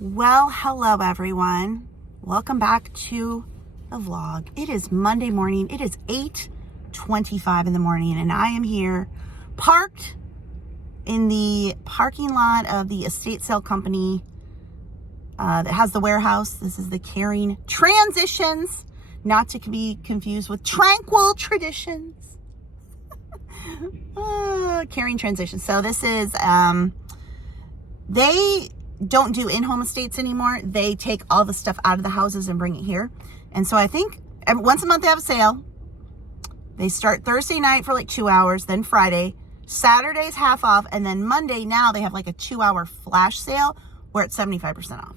Well, hello everyone. Welcome back to the vlog. It is Monday morning. It is 8:25 in the morning and I am here parked in the parking lot of the estate sale company that has the warehouse. This is the Caring Transitions, not to be confused with Tranquil Traditions. Caring Transitions. So this is, they don't do in-home estates anymore. They take all the stuff out of the houses and bring it here. And so I think once a month they have a sale. They start Thursday night for like 2 hours, then Friday. Saturday's half off, and then Monday now they have like a 2-hour flash sale where it's 75% off.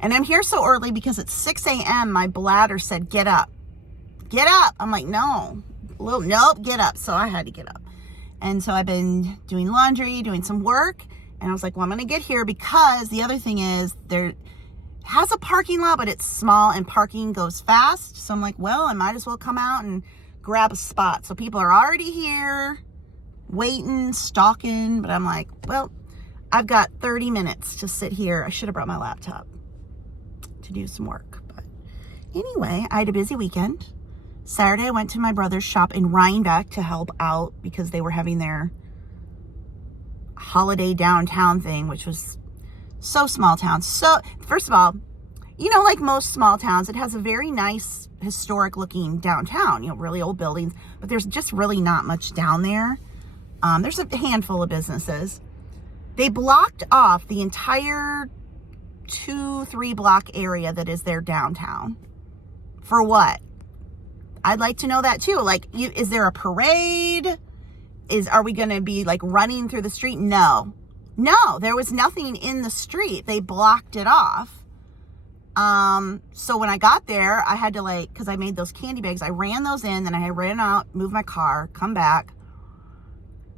And I'm here so early because it's 6 a.m. My bladder said, get up. Get up. I'm like, no. Nope, get up. So I had to get up. And so I've been doing laundry, doing some work. And I was like, well, I'm going to get here because the other thing is there has a parking lot, but it's small and parking goes fast. So I'm like, well, I might as well come out and grab a spot. So people are already here waiting, stalking. But I'm like, well, I've got 30 minutes to sit here. I should have brought my laptop to do some work. But anyway, I had a busy weekend. Saturday, I went to my brother's shop in Rhinebeck to help out because they were having their holiday downtown thing, which was so small town. So first of all, you know, like most small towns, it has a very nice historic looking downtown, you know, really old buildings, but there's just really not much down there. There's a handful of businesses. They blocked off the entire 2-3 block area that is their downtown. For what? I'd like to know that too. Like, is there a parade? Are we going to be like running through the street? No, there was nothing in the street. They blocked it off. So when I got there, I had to cause I made those candy bags. I ran those in, then I ran out, moved my car, come back.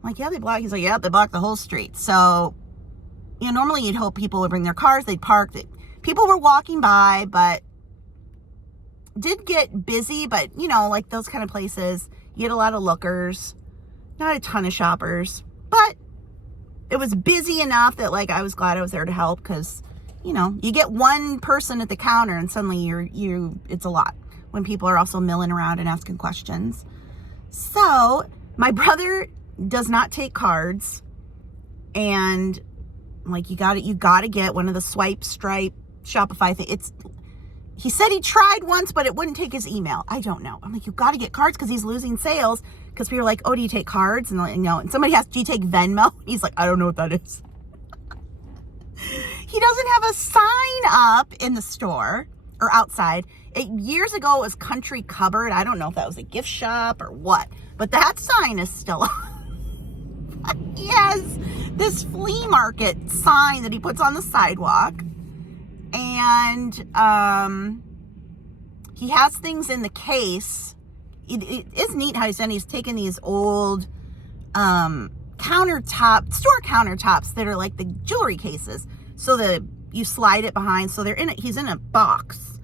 I'm like, yeah, they blocked. He's like, yeah, they blocked the whole street. So, you know, normally you'd hope people would bring their cars. They'd park. People were walking by, but did get busy. But you know, like those kind of places, you get a lot of lookers. Not a ton of shoppers, but it was busy enough that like I was glad I was there to help because, you know, you get one person at the counter and suddenly it's a lot when people are also milling around and asking questions. So my brother does not take cards, and like you got to get one of the swipe, stripe, Shopify thing. He said he tried once, but it wouldn't take his email. I don't know. I'm like, you got to get cards because he's losing sales. Because people are like, oh, do you take cards? And you know, and somebody asks, do you take Venmo? He's like, I don't know what that is. He doesn't have a sign up in the store or outside. Years ago, it was Country Cupboard. I don't know if that was a gift shop or what, but that sign is still up. He has this flea market sign that he puts on the sidewalk. And he has things in the case. It is neat how he's taken these old store countertops that are like the jewelry cases. So you slide it behind. So he's in a box.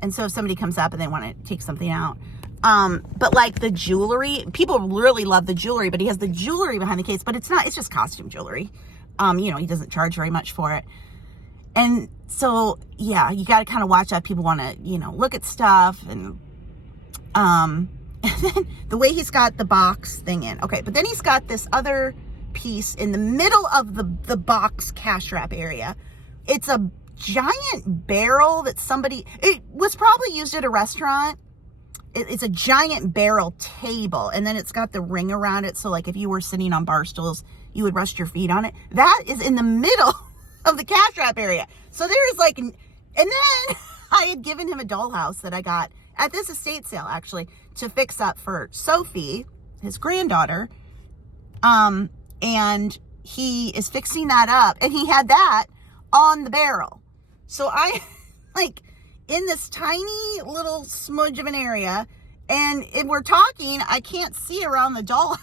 And so if somebody comes up and they want to take something out. But like the jewelry, people really love the jewelry, but he has the jewelry behind the case, but it's just costume jewelry. You know, he doesn't charge very much for it. And so, yeah, you got to kind of watch out. People want to, you know, look at stuff and then the way he's got the box thing in. Okay, but then he's got this other piece in the middle of the box cash wrap area. It's a giant barrel that it was probably used at a restaurant. It's a giant barrel table, and then it's got the ring around it. So like if you were sitting on bar stools, you would rest your feet on it. That is in the middle of the cash wrap area. So there's like, and then I had given him a dollhouse that I got at this estate sale actually to fix up for Sophie, his granddaughter. And he is fixing that up, and he had that on the barrel. So I like in this tiny little smudge of an area, and if we're talking, I can't see around the dollhouse.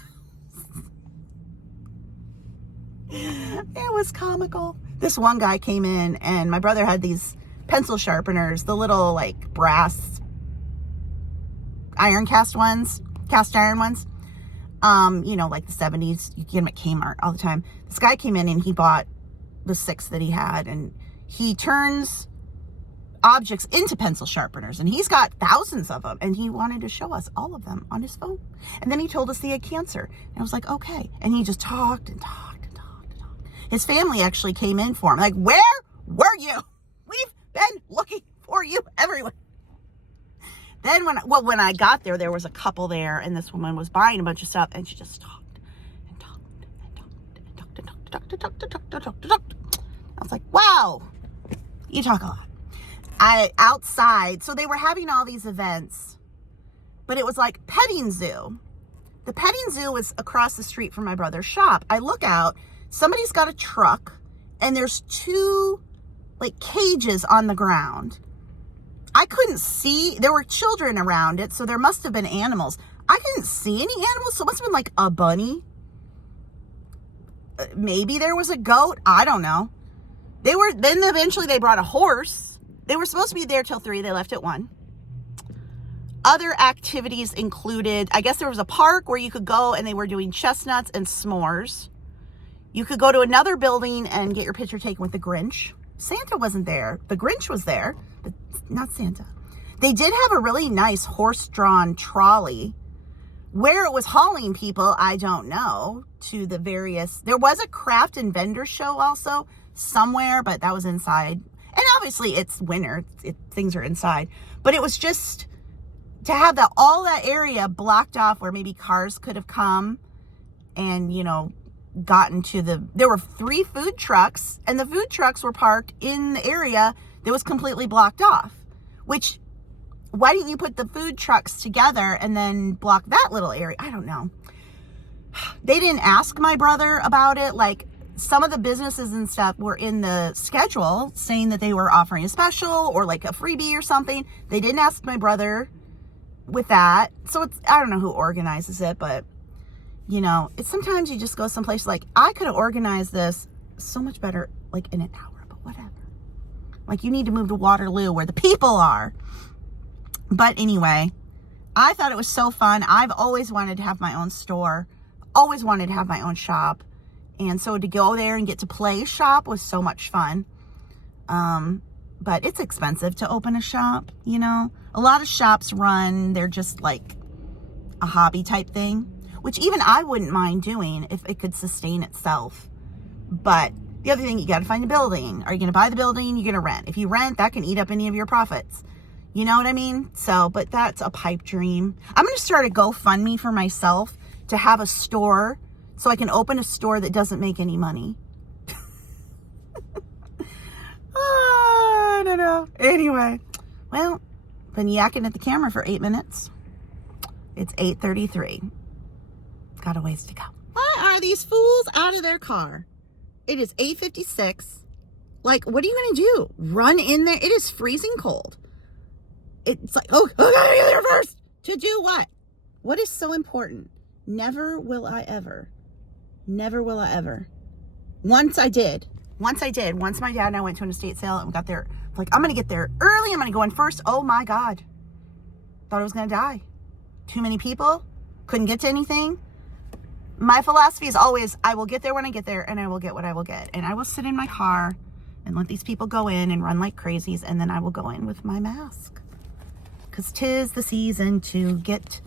It was comical. This one guy came in, and my brother had these pencil sharpeners, the little like brass cast iron ones. You know, like the 70s, you get them at Kmart all the time. This guy came in and he bought the 6 that he had, and he turns objects into pencil sharpeners, and he's got thousands of them, and he wanted to show us all of them on his phone. And then he told us he had cancer, and I was like, okay. And he just talked and talked and talked and talked. His family actually came in for him, like, where were you? We've been looking for you everywhere. Then when I got there, there was a couple there, and this woman was buying a bunch of stuff, and she just talked and talked and talked and talked and talked and talked and talked and talked and talked. I was like, wow, you talk a lot. Outside, so they were having all these events, but it was like petting zoo. The petting zoo was across the street from my brother's shop. I look out, somebody's got a truck, and there's 2 like cages on the ground. I couldn't see, there were children around it, so there must have been animals. I couldn't see any animals, so it must have been like a bunny. Maybe there was a goat, I don't know. Then eventually they brought a horse. They were supposed to be there till 3. They left at 1. Other activities included, I guess there was a park where you could go and they were doing chestnuts and s'mores. You could go to another building and get your picture taken with the Grinch. Santa wasn't there. The Grinch was there, but not Santa. They did have a really nice horse-drawn trolley. Where it was hauling people, I don't know, to the various... There was a craft and vendor show also somewhere, but that was inside. And obviously it's winter, things are inside, but it was just to have all that area blocked off where maybe cars could have come and, gotten to there were 3 food trucks, and the food trucks were parked in the area that was completely blocked off, which, why didn't you put the food trucks together and then block that little area? I don't know. They didn't ask my brother about it. Like, some of the businesses and stuff were in the schedule saying that they were offering a special or like a freebie or something. They didn't ask my brother with that. So I don't know who organizes it, but it's sometimes you just go someplace like, I could have organized this so much better, like in an hour, but whatever. Like, you need to move to Waterloo where the people are. But anyway, I thought it was so fun. I've always wanted to have my own store, always wanted to have my own shop. And so to go there and get to play shop was so much fun. But it's expensive to open a shop, A lot of shops they're just like a hobby type thing, which even I wouldn't mind doing if it could sustain itself. But the other thing, you got to find a building. Are you going to buy the building? You're going to rent. If you rent, that can eat up any of your profits. You know what I mean? So, but that's a pipe dream. I'm going to start a GoFundMe for myself to have a store, so I can open a store that doesn't make any money. I don't know. Anyway, well, been yakking at the camera for 8 minutes. It's 8:33. Got a ways to go. Why are these fools out of their car? It is 8:56. Like, what are you going to do? Run in there? It is freezing cold. It's like, I gotta get there first. To do what? What is so important? Never will I ever. Once I did. Once my dad and I went to an estate sale and we got there, like, I'm going to get there early. I'm going to go in first. Oh my God. Thought I was going to die. Too many people. Couldn't get to anything. My philosophy is always, I will get there when I get there and I will get what I will get. And I will sit in my car and let these people go in and run like crazies. And then I will go in with my mask. Because 'tis the season to get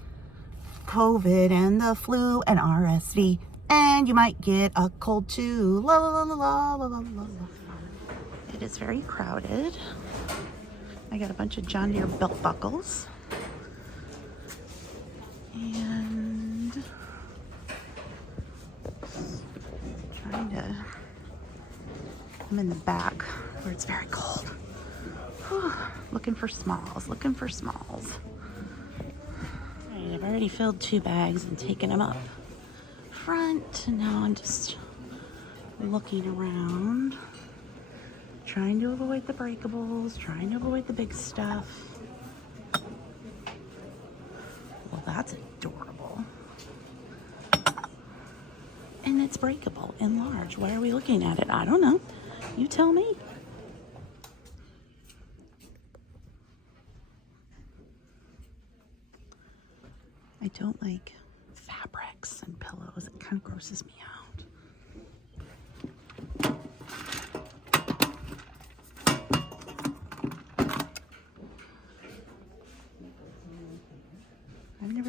COVID and the flu and RSV. And you might get a cold too. La la la la la la la. It is very crowded. I got a bunch of John Deere belt buckles. And I'm in the back where it's very cold. Looking for smalls. All right, I've already filled 2 bags and taken them up front, and now I'm just looking around, trying to avoid the breakables, trying to avoid the big stuff. Well, that's adorable. And it's breakable and large. Why are we looking at it? I don't know. You tell me. I don't like fabrics and pillows. It kind of grosses me out.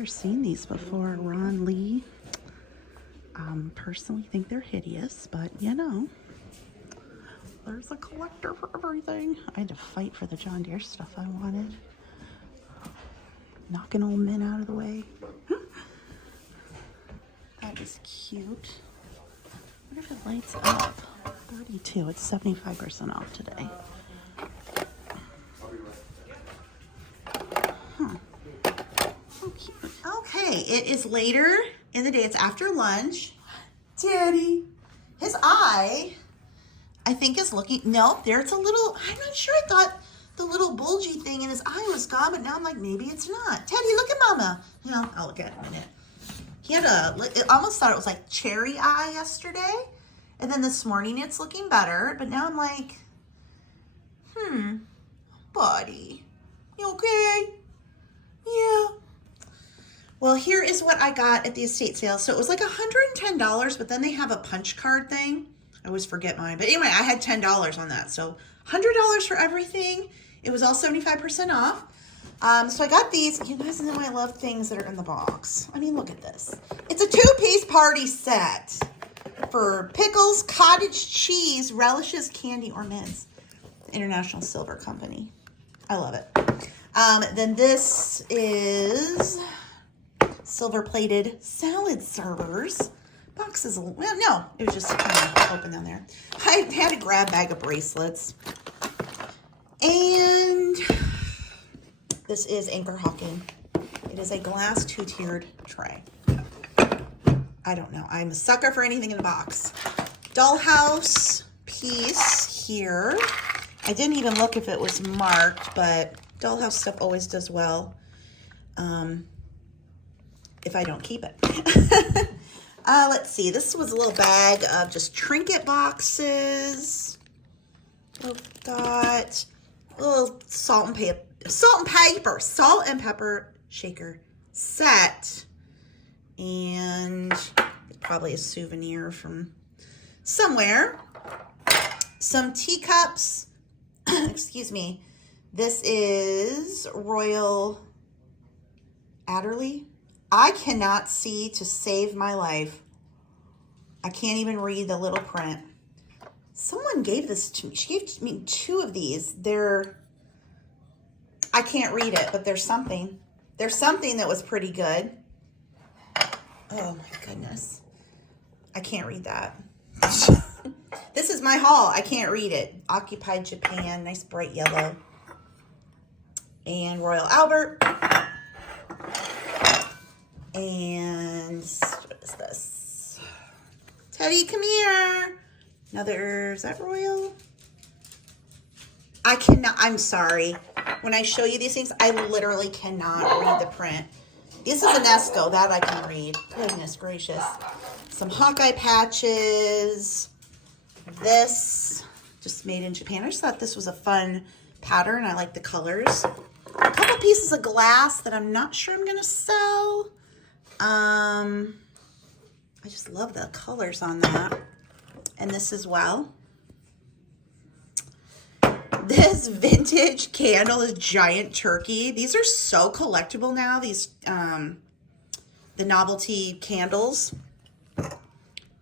never seen these before. Ron Lee. Personally think they're hideous, but you know, there's a collector for everything. I had to fight for the John Deere stuff I wanted. Knocking old men out of the way. That is cute. I wonder if it lights up. 32. It's 75% off today. Huh. So cute. Okay, it is later in the day. It's after lunch. Daddy, his eye, I think is looking, nope, there's a little, I'm not sure. I thought the little bulgy thing in his eye was gone, but now I'm like, maybe it's not. Teddy, look at Mama. No, I'll look at it in a minute. He had I almost thought it was like cherry eye yesterday. And then this morning it's looking better. But now I'm like, buddy, you okay? Yeah. Well, here is what I got at the estate sale. So it was like $110, but then they have a punch card thing. I always forget mine. But anyway, I had $10 on that. So $100 for everything. It was all 75% off. So I got these. You guys know I love things that are in the box. I mean, look at this. It's a 2-piece party set for pickles, cottage cheese, relishes, candy, or mints. International Silver Company. I love it. Then this is silver-plated salad servers. Boxes, well, no, it was just kind of open down there. I had a grab bag of bracelets. And this is Anchor Hawking. It is a glass 2-tiered tray. I don't know. I'm a sucker for anything in the box. Dollhouse piece here. I didn't even look if it was marked, but Dollhouse stuff always does well. If I don't keep it. Let's see. This was a little bag of just trinket boxes. We've got a little salt and pepper shaker set. And it's probably a souvenir from somewhere. Some teacups. Excuse me. This is Royal Adderley. I cannot see to save my life. I can't even read the little print. Someone gave this to me. She gave me 2 of these. I can't read it, but there's something. There's something that was pretty good. Oh my goodness. I can't read that. This is my haul. I can't read it. Occupied Japan, nice bright yellow. And Royal Albert. And what is this? Teddy, come here. Another, is that Royal? I cannot, I'm sorry. When I show you these things, I literally cannot read the print. This is an Esco, that I can read. Goodness gracious. Some Hawkeye patches. This, just made in Japan. I just thought this was a fun pattern. I like the colors. A couple pieces of glass that I'm not sure I'm going to sell. I just love the colors on that. And this as well. This vintage candle is Giant Turkey. These are so collectible now. These, the novelty candles.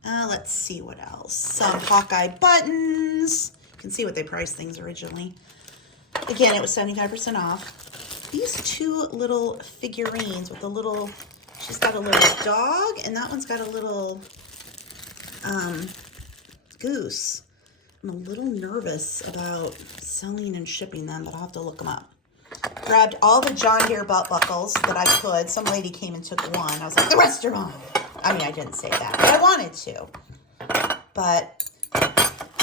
Let's see what else. Some Hawkeye buttons. You can see what they priced things originally. Again, it was 75% off. These 2 little figurines with a little, she's got a little dog, and that one's got a little goose. I'm a little nervous about selling and shipping them, but I'll have to look them up. Grabbed all the John Deere belt buckles that I could. Some lady came and took one. I was like, the rest are mine. I mean, I didn't say that, but I wanted to. But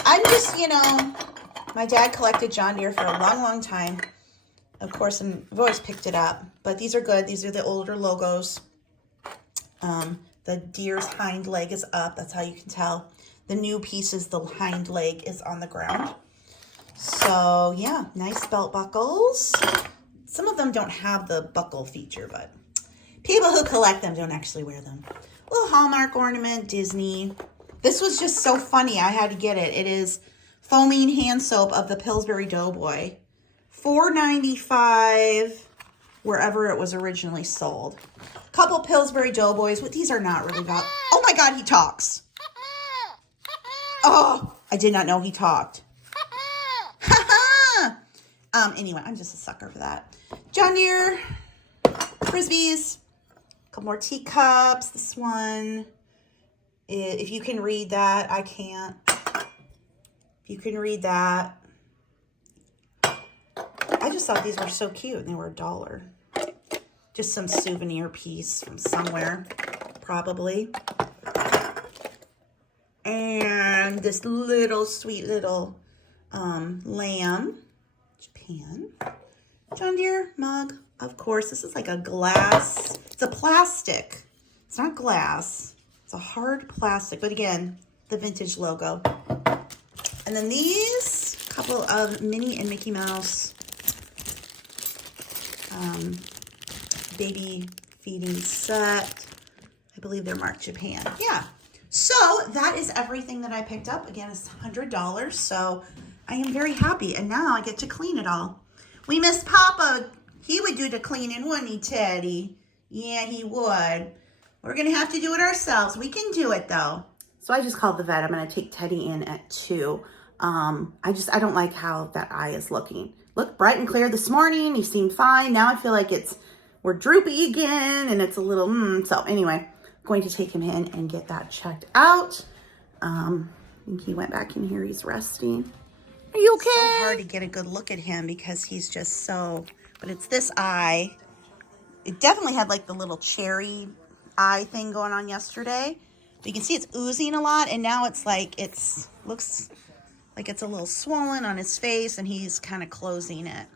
I'm just, you know, my dad collected John Deere for a long, long time. Of course, I've always picked it up, but these are good. These are the older logos. The deer's hind leg is up. That's how you can tell. The new piece is the hind leg is on the ground. So yeah, nice belt buckles. Some of them don't have the buckle feature, but people who collect them don't actually wear them. Little Hallmark ornament, Disney. This was just so funny. I had to get it. It is foaming hand soap of the Pillsbury Doughboy. $4.95 wherever it was originally sold. Couple Pillsbury Doughboys. These are not really got. Oh my God, he talks. Oh, I did not know he talked. Anyway, I'm just a sucker for that. John Deere Frisbees. A couple more teacups. This one, if you can read that, I can't. If you can read that. I just thought these were so cute and they were $1. Just some souvenir piece from somewhere, probably. And this little, sweet little lamb, Japan. John Deere mug, of course. This is like a glass. It's a plastic. It's not glass. It's a hard plastic. But again, the vintage logo. And then these couple of Minnie and Mickey Mouse baby feeding set. I believe they're marked Japan. Yeah. So that is everything that I picked up. Again, it's $100. So I am very happy. And now I get to clean it all. We missed Papa. He would do the cleaning, wouldn't he, Teddy? Yeah, he would. We're going to have to do it ourselves. We can do it, though. So I just called the vet. I'm going to take Teddy in at 2. I don't like how that eye is looking. Looked bright and clear this morning. He seemed fine. Now I feel like we're droopy again and it's a little, So anyway, I'm going to take him in and get that checked out. I think he went back in here. He's resting. Are you okay? It's so hard to get a good look at him because he's just so, but it's this eye. It definitely had like the little cherry eye thing going on yesterday. But you can see it's oozing a lot and now it's like, looks like it's a little swollen on his face and he's kind of closing it.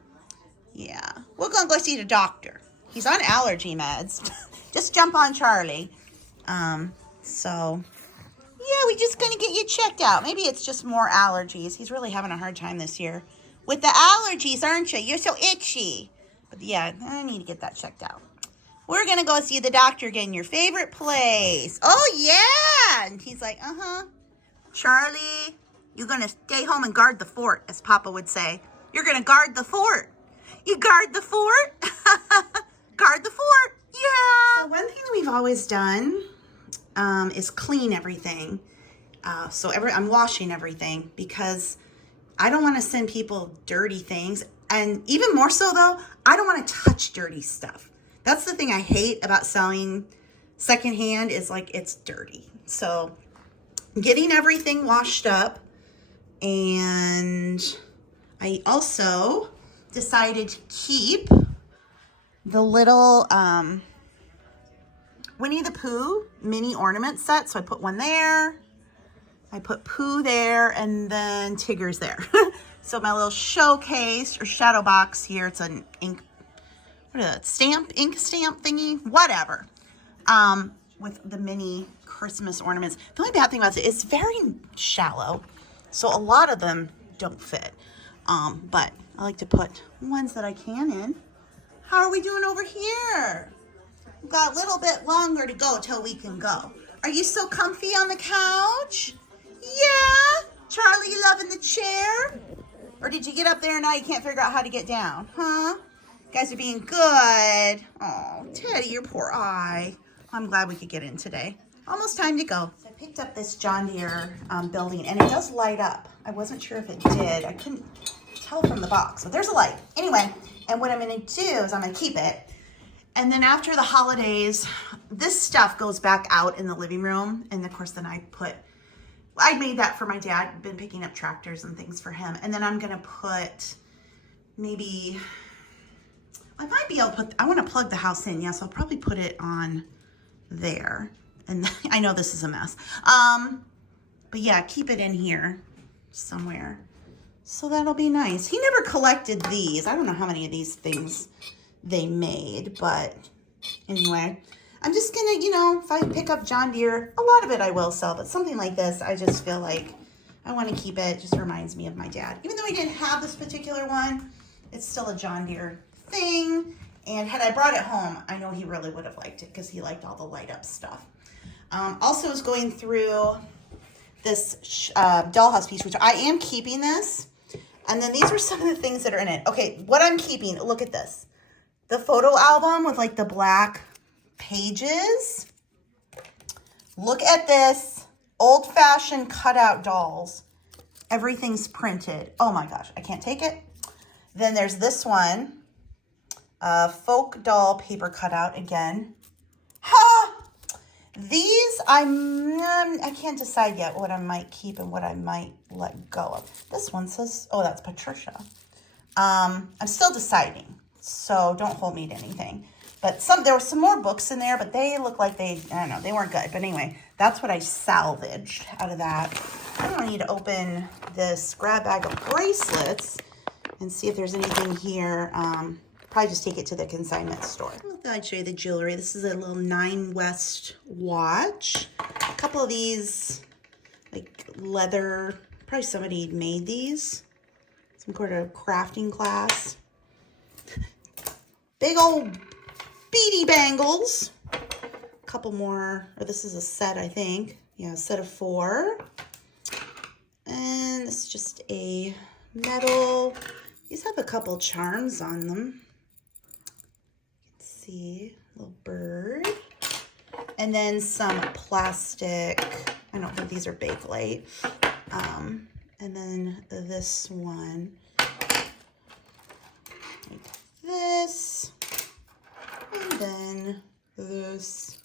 Yeah, we're going to go see the doctor. He's on allergy meds. Just jump on Charlie. So, yeah, we're just going to get you checked out. Maybe it's just more allergies. He's really having a hard time this year with the allergies, aren't you? You're so itchy. But, yeah, I need to get that checked out. We're going to go see the doctor again in your favorite place. Oh, yeah. And he's like, Charlie, you're going to stay home and guard the fort, as Papa would say. You're going to guard the fort. You guard the fort? Guard the fort. Yeah. So one thing that we've always done is clean everything. I'm washing everything because I don't want to send people dirty things. And even more so, though, I don't want to touch dirty stuff. That's the thing I hate about selling secondhand is like it's dirty. So getting everything washed up. And I also decided to keep the little Winnie the Pooh mini ornament set. So I put one there. I put Pooh there and then Tigger's there. So my little showcase or shadow box here. It's an ink stamp thingy, whatever. With the mini Christmas ornaments. The only bad thing about it is it's very shallow. So a lot of them don't fit. But I like to put ones that I can in. How are we doing over here? We've got a little bit longer to go till we can go. Are you so comfy on the couch? Yeah? Charlie, you loving the chair? Or did you get up there and now you can't figure out how to get down? Huh? You guys are being good. Oh, Teddy, your poor eye. I'm glad we could get in today. Almost time to go. So I picked up this John Deere building and it does light up. I wasn't sure if it did. I couldn't tell from the box, but there's a light. Anyway, and what I'm gonna do is I'm gonna keep it. And then after the holidays, this stuff goes back out in the living room. And of course, then I made that for my dad. I've been picking up tractors and things for him. And then I'm gonna put maybe, I might be able to put, I wanna plug the house in. Yes, I'll probably put it on there. And I know this is a mess. But yeah, keep it in here somewhere. So that'll be nice. He never collected these. I don't know how many of these things they made, but anyway, I'm just gonna, if I pick up John Deere, a lot of it I will sell, but something like this, I just feel like I want to keep it. It just reminds me of my dad. Even though I didn't have this particular one, it's still a John Deere thing. And had I brought it home, I know he really would have liked it because he liked all the light up stuff. Also was going through this dollhouse piece, which I am keeping this. And then these are some of the things that are in it. Okay, what I'm keeping, look at this. the photo album with like the black pages. Look at this. Old-fashioned cutout dolls. Everything's printed. Oh my gosh, I can't take it. Then there's this one. Folk doll paper cutout again. Ha! These, I can't decide yet what I might keep and what I might let go of. This one says, oh, that's Patricia. I'm still deciding, so don't hold me to anything. But there were some more books in there, but they look like I don't know, they weren't good. But anyway, that's what I salvaged out of that. I need to open this grab bag of bracelets and see if there's anything here. Probably just take it to the consignment store. I thought I'd show you the jewelry. This is a little 9 West watch. A couple of these, like leather, probably somebody made these. Some kind of crafting class. Big old beady bangles. A couple more, or this is a set, I think. Yeah, a set of 4. And this is just a metal. These have a couple charms on them. See, little bird. And then some plastic, I don't think these are Bakelite. And then this one, like this, and then this,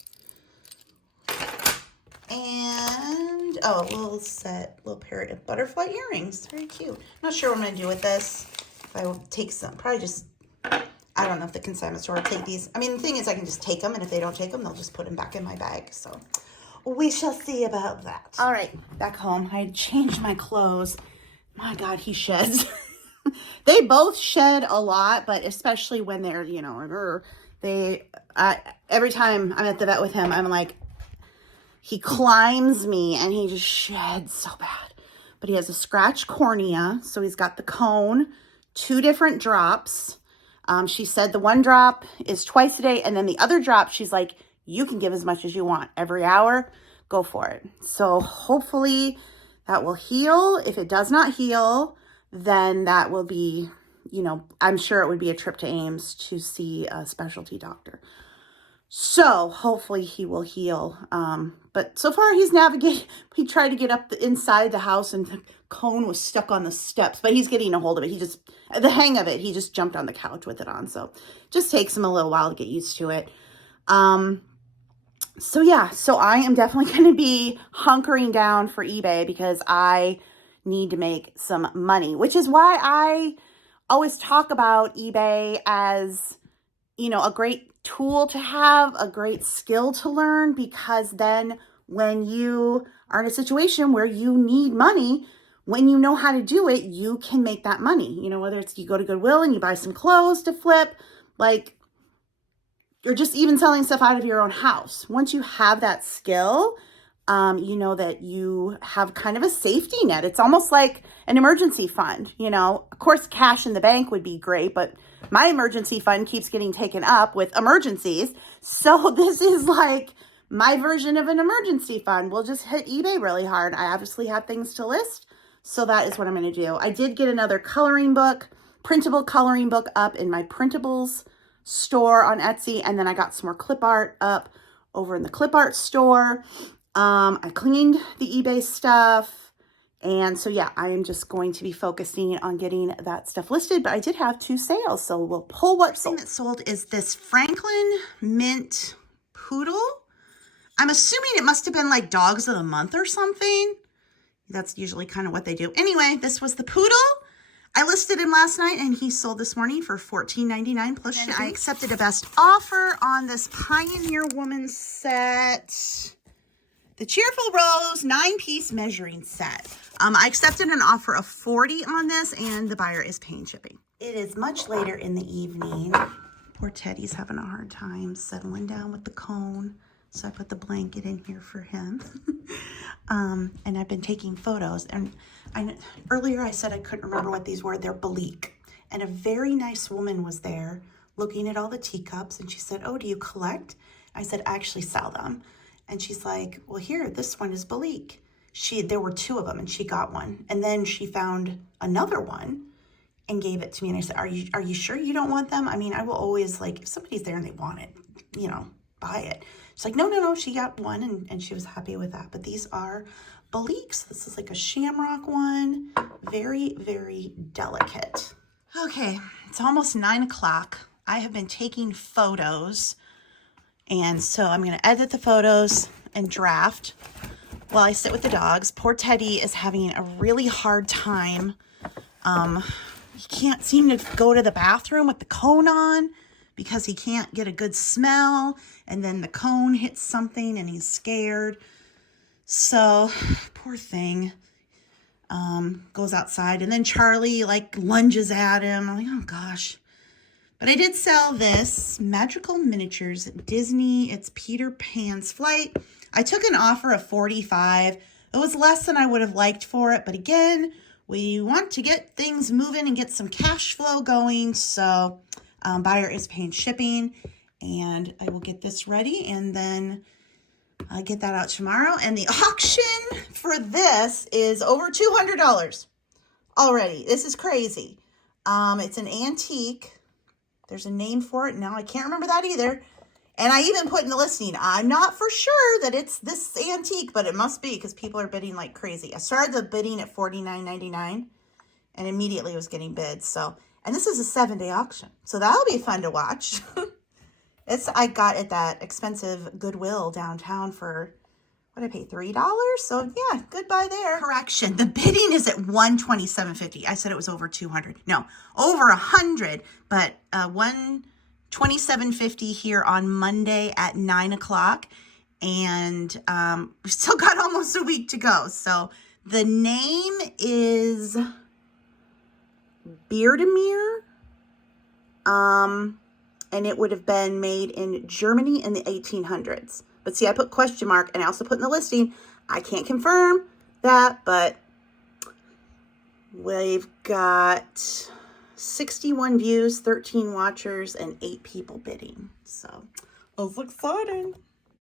and oh, a little set, little pair of butterfly earrings. Very cute. Not sure what I'm gonna do with this. If I will take some, probably just, I don't know if the consignment store will take these. I mean, the thing is I can just take them, and if they don't take them, they'll just put them back in my bag. So we shall see about that. All right, back home. I changed my clothes. My God, he sheds. They both shed a lot, but especially when they're, you know, every time I'm at the vet with him, I'm like, he climbs me and he just sheds so bad. But he has a scratched cornea, so he's got the cone, 2 different drops. She said the 1 drop is twice a day, and then the other drop, she's like, you can give as much as you want. Every hour, go for it. So hopefully that will heal. If it does not heal, then that will be, you know, I'm sure it would be a trip to Ames to see a specialty doctor. So hopefully he will heal. But so far he's navigating. He tried to get up inside the house and the cone was stuck on the steps, but he's getting a hold of it. The hang of it, he just jumped on the couch with it on. So just takes him a little while to get used to it. So yeah, so I am definitely going to be hunkering down for eBay because I need to make some money, which is why I always talk about eBay as, you know, a great tool to have, a great skill to learn, because then when you are in a situation where you need money, when you know how to do it, you can make that money. You know, whether it's you go to Goodwill and you buy some clothes to flip, like, or just even selling stuff out of your own house. Once you have that skill, you know that you have kind of a safety net. It's almost like an emergency fund. You know, of course, cash in the bank would be great, but my emergency fund keeps getting taken up with emergencies. So this is like my version of an emergency fund. We'll just hit eBay really hard. I obviously have things to list, so that is what I'm going to do. I did get another coloring book, printable coloring book up in my printables store on Etsy, and then I got some more clip art up over in the clip art store. I cleaned the eBay stuff, and so yeah, I am just going to be focusing on getting that stuff listed, but I did have 2 sales, so we'll pull what sold. The thing that sold is this Franklin Mint Poodle. I'm assuming it must have been like Dogs of the Month or something. That's usually kind of what they do. Anyway, this was the poodle. I listed him last night and he sold this morning for $14.99 plus shipping. I accepted a best offer on this Pioneer Woman set. The Cheerful Rose 9-piece measuring set. I accepted an offer of $40 on this and the buyer is paying shipping. It is much later in the evening. Poor Teddy's having a hard time settling down with the cone. So I put the blanket in here for him. And I've been taking photos. And earlier I said I couldn't remember what these were. They're Belique. And a very nice woman was there looking at all the teacups. And she said, oh, do you collect? I said, I actually sell them. And she's like, well, here, this one is Belique. There were 2 of them and she got one. And then she found another one and gave it to me. And I said, are you sure you don't want them? I mean, I will always, like, if somebody's there and they want it, you know, buy it. She's like, no, she got one and she was happy with that. But these are Baliques. This is like a shamrock one. Very, very delicate. Okay, it's almost 9 o'clock. I have been taking photos. And so I'm going to edit the photos and draft while I sit with the dogs. Poor Teddy is having a really hard time. He can't seem to go to the bathroom with the cone on because he can't get a good smell. And then the cone hits something and he's scared. So, poor thing. Goes outside. And then Charlie, like, lunges at him. I'm like, oh, gosh. But I did sell this Magical Miniatures Disney. It's Peter Pan's Flight. I took an offer of $45. It was less than I would have liked for it. But again, we want to get things moving and get some cash flow going. So buyer is paying shipping. And I will get this ready and then I'll get that out tomorrow. And the auction for this is over $200 already. This is crazy. It's an antique. There's a name for it. Now I can't remember that either. And I even put in the listing, I'm not for sure that it's this antique, but it must be because people are bidding like crazy. I started the bidding at $49.99 and immediately was getting bids. So, and this is a 7-day auction. So that'll be fun to watch. I got at that expensive Goodwill downtown for, what did I pay, $3? So yeah, good buy there. Correction, the bidding is at $127.50. I said it was over 200. No, over 100, but $127.50 here on Monday at 9 o'clock. And we've still got almost a week to go. So the name is Beardemere. And it would have been made in Germany in the 1800s. But see, I put question mark, and I also put in the listing, I can't confirm that, but we've got 61 views, 13 watchers, and 8 people bidding. So, it's exciting.